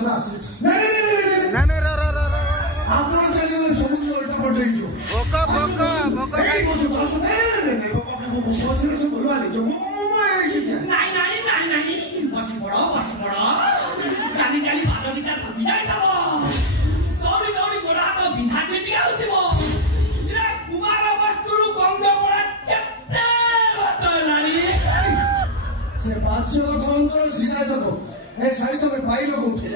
थरा नहीं ଆପଣ ଚାଲିଗଲେ ସବୁ ଅଲଟା ପଟେଇଛୁ ବୋକା ବୋକା ବୋକା ନାଇଁ ବସି ପଡ ଚାଲି ଚାଲି ପାଦ ଦିଟା ଥକି ଯାଇଥିବ ଦୌଡ଼ି ଦୌଡ଼ି ଗୋଡ ହାତ ବିନ୍ଧା ଚିପି ଆଉଥିବ କୁମାର ବସ୍ତୁରୁ ଗଙ୍ଗ ପଡା କେତେ ବାଟ ହେଲାଣି ସେ 5 ଲକ୍ଷ ଅନ୍ତର ସିଧା ଦବ ଏ ଶାଢୀ ତମେ ପାଇଲ କୋଉଠି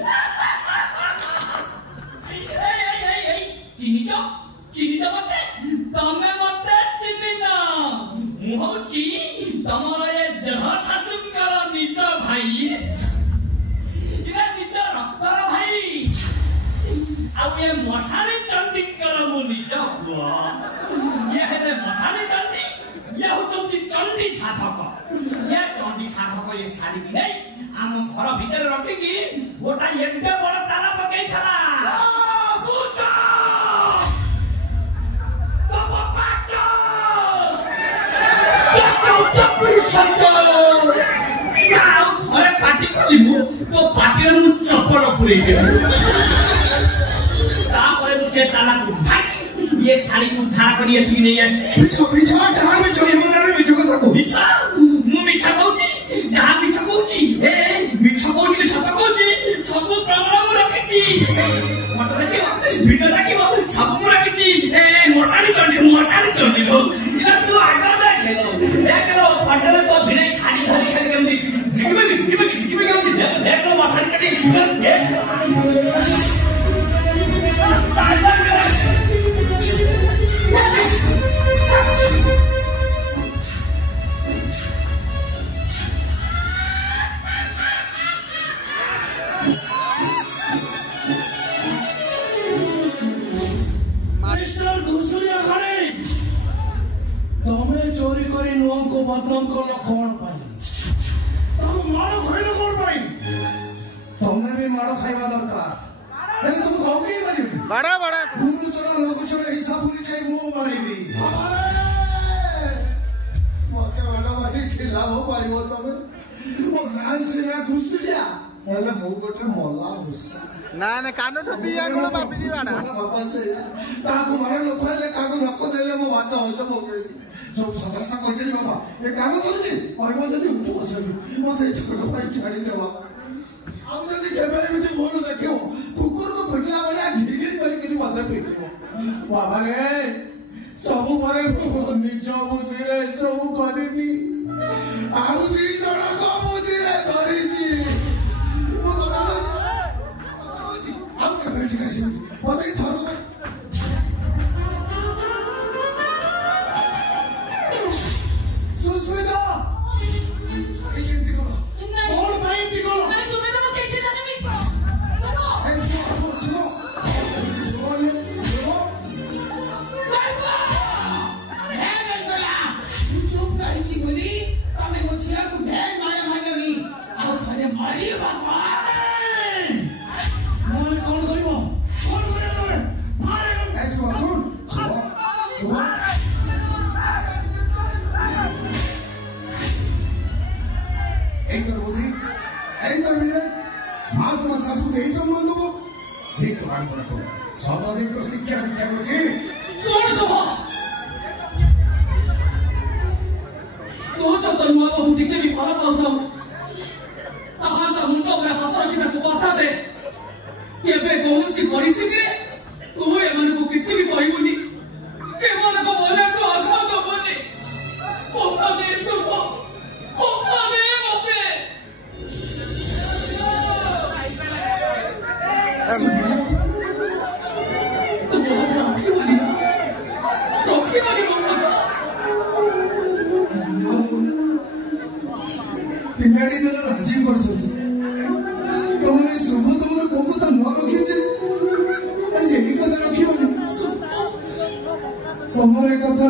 ଚିହ୍ନିଛ ମତେ ତମେ ମତେ ଚିହ୍ନିନ ମୁଁ ହଉଛି ତମର ଏ ଦେହ ଶାଶୁଙ୍କର ନିଜ ଭାଇ ନିଜ ରକ୍ତର ଭାଇ ଆଉ ଏ ମଶାଣୀ ଚଣ୍ଡୀଙ୍କର ମୁଁ ନିଜ ପୁଅ ଇଏ ହେଲେ ମଶାଣୀ ଚଣ୍ଡୀ ଇଏ ହଉଛନ୍ତି ଚଣ୍ଡୀ ସାଧକ ଏ ଚଣ୍ଡୀ ସାଧକ ଏ ଶାଢୀକି ନେଇ ଆମ ଘର ଭିତରେ ରଖିକି ଗୋଟା ଏତେ ବଡ ତାଲା ପକେଇଥିଲା पार्टी खोलू तो पार्टी चप्पल पुरे ताला को ये शाड़ी को उद्धार कर नहीं आसे मिछा कहूची जहाँ मिछ कहूची मिछ कहूची सत कहूची सब प्रमाण रखी फोटो देख वीडियो देख सब रखी मशाणी चंडी लो तू आग देख लो फोटो तो भिड़े शाड़ी धरी खाली कमी झिकबे देख लो मशाणी कटी तमे चोरी करी नुआ को बदनाम करलो कौन पाई ताको मारो खाइलो कौन पाई तमे भी मारो खाइबा दरकार नहीं तुम कहो के मारी बड़ा गुरु चरण लघु चरण हिसाब भूली जाई मु मारीबी मके वाला मारी खिला हो पाइबो तमे ओ गान से ना घुसलिया हेले मु गोटे मोला घुसा ना कान तो दिया गुण बापी जी वाडा बाबा से काको मारे लोक हेले काको रको देले मो बात होले मो सब सतर्कता कहते बाबा ये काम करूँ कहब जब उठ बसबी मत छोट भाई छाड़ी देवा आदि केमी भूल देख कुकुर को पिटला भाया घिरी घिरी मत पिट बाबा रे सब पर निज बुद्धि सब करी आउ दी जन बुद्धि करी मत थर शिक्षा दीक्षा तो नुआ बहु टिके भी भल पाऊ मुंड पर हाथ रखी कथा दे केवे कौन परिस्थिति तू एम किसी भी कहबुनि एम मन को आघात दबनी कथा दे सब कथा दे मते पिनाड़ी जन राजी कर तुम शुभ तुम बहुत न रखी यही कथा रखी तुम कथा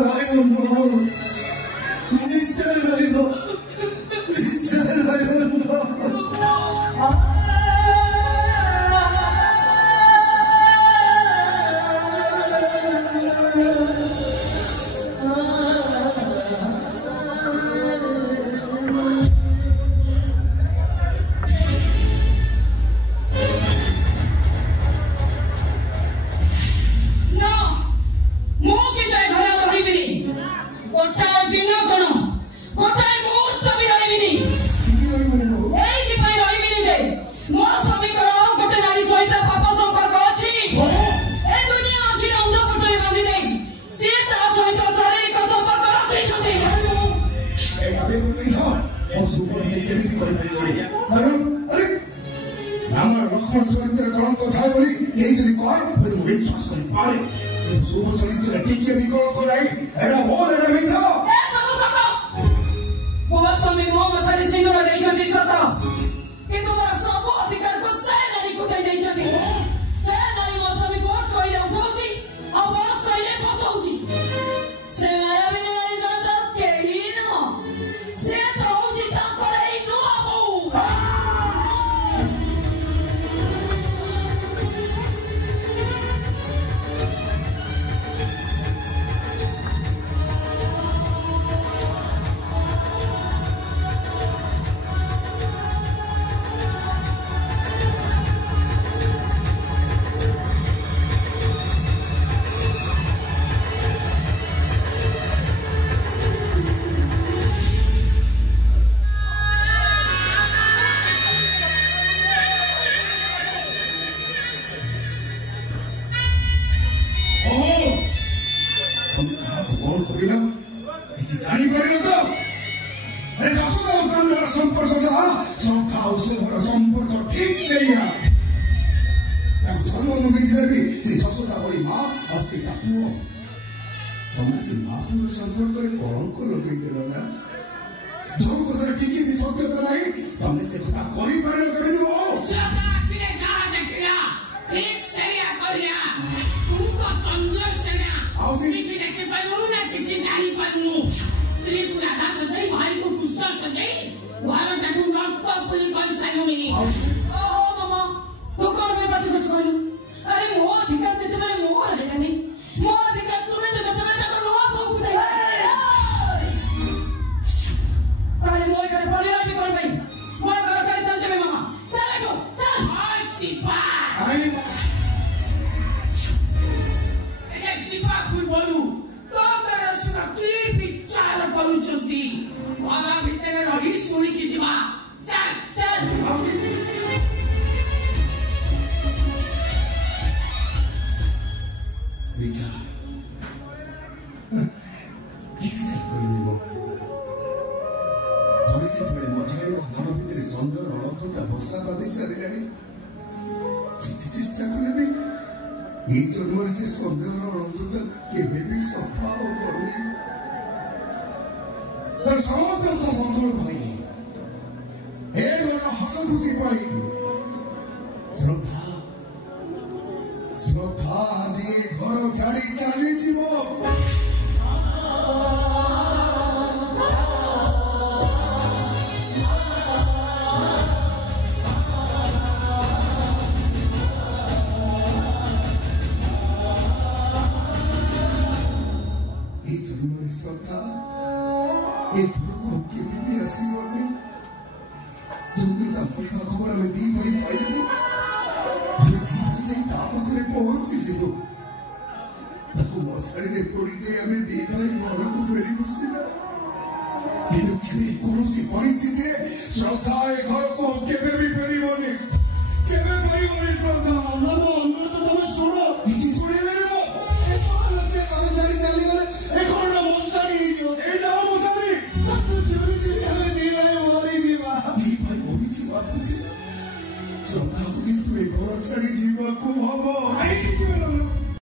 निश्चय ଅଶୁଭ କେମିତି କରିପାରିବନି କାରଣ ଆରେ ରାମ ଲକ୍ଷ୍ମଣ ଚରିତ୍ରରେ କଳଙ୍କ ଥାଏ ବୋଲି କେହି ଯଦି କହେ ତେବେ ମୁଁ ବିଶ୍ୱାସ କରିପାରେ ଶୁଭ ଚରିତ୍ରରେ ଟିକେ ବି କଳଙ୍କ ନାହିଁ ଏଇଟା ଭଲ ଏଇଟା ମିଛ ମୋ ସ୍ୱାମୀ ମୋ ମତରେ ସିନ୍ଦୁର ଦେଇଛନ୍ତି ସତ କିନ୍ତୁ ମୋର ସବୁ ଅଧିକାରକୁ ସେ ନାରୀକୁ ଦେଇ ଦେଇଛନ୍ତି ସେ ନାରୀ ମୋ ସ୍ୱାମୀ ଭୋଟ କହିଲେ ଉଠଉଛି ଆଉ ବସ୍ କହିଲେ ବସଉଛି ସେ ମାୟାବିନୀ ନାରୀ ଜଣେ ତ କେହି ନୁହଁ ସେ ତ ହଉଛି ତାଙ୍କର ଏଇ ନୂଆ ବୋହୂ संपर्क कलंक लगे ना जो कथा टिके भी सत्यता नहीं तुमने से कथा कही पारे कर दियो आखिरे जा देखिया ठीक सैया करिया तू तो चंद्रसेना किसी देखे पारू ना किसी जानी पारू स्त्री को राधा सजाई भाई को गुस्सा सजाई वाला टाटू रक्त पूरी कर साइनो मिनी ओहो मामा तू कौन में बात कुछ कहलु अरे मो अधिकार जते बेले मो रहलानी मो अधिकार सुने तो जते बेले तक रोआ बहु दे अरे मो घर पड़ी रही कौन भाई मो घर चले चल जे मामा चल तो चल हाय चिपा आई ए चिपा पूर्वरु तो मेरा सुना की विचार करूचंती वाला भीतर रही सुनी की जीवा चल चल विचार विचार करिनी मो धरे जेतबेले मझाई मन भितर सन्देह रणतुटा बसा बांधी सारिलानी जिते चेष्टा कले भी ये जन्म से सन्देह रणतुटा केबे भी सफा होबनी तर समस्त को मंगल भाई ए घर हस खुशी पाई श्रद्धा श्रद्धा आज घर छाड़ी चली जीवो श्रद्धा एक को केबे भी आसीबनी जोदिन ता महिमा खबर में दी भाई पाइबो हमें जीवन जाई ताप करे पहुंची जीवो ताको मसारी रे पड़ी दे हमें दी भाई घर को फेरी बसिला किंतु केबे कोनोसी परिस्थिति श्रद्धा ए घर को केबे भी फेरीबनी केबे फेरीबनी श्रद्धा नमो अंदर तो तुम सुनो किछि सुने लेलो ए पाल पे कभी चली चली गले ए घर ना मसारी जो ए जाओ मसारी तो चोरी चोरी हमें दी भाई मोरी दीवा दी भाई मोरी जीवा पूछे श्रद्धा को किंतु ए घर छाड़ी जीवा को हबो आई जीवन